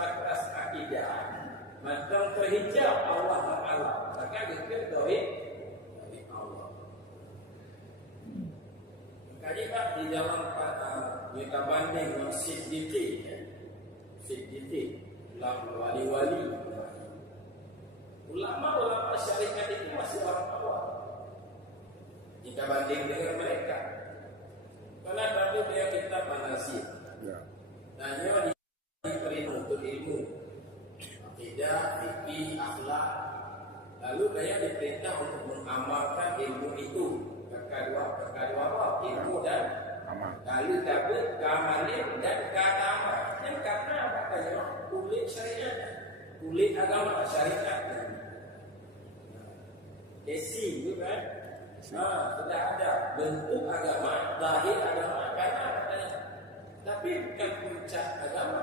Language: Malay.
sebatas akidah, maka terhijab Allah Taala. Maka dikir tauhid Allah. Makanya Pak di dalam kita banding siddiqi, wali-wali. Ulama-ulama syariat itu masih orang awam jika banding dengan mereka. Karena tadi dia kitab manasik. Dan dia diberi untuk ilmu akidah, fikih, akhlak. Lalu dia diperintah untuk mengamalkan ilmu itu. Kedua ilmu dan amal. Lalu dapat keamalan dan keagamaan. Yang karena apa? Karena kulit syariat, kulit agama syariat. Desi itu kan, sudah ada bentuk agama, lahir agama, karena katanya. Tapi bukan puncak agama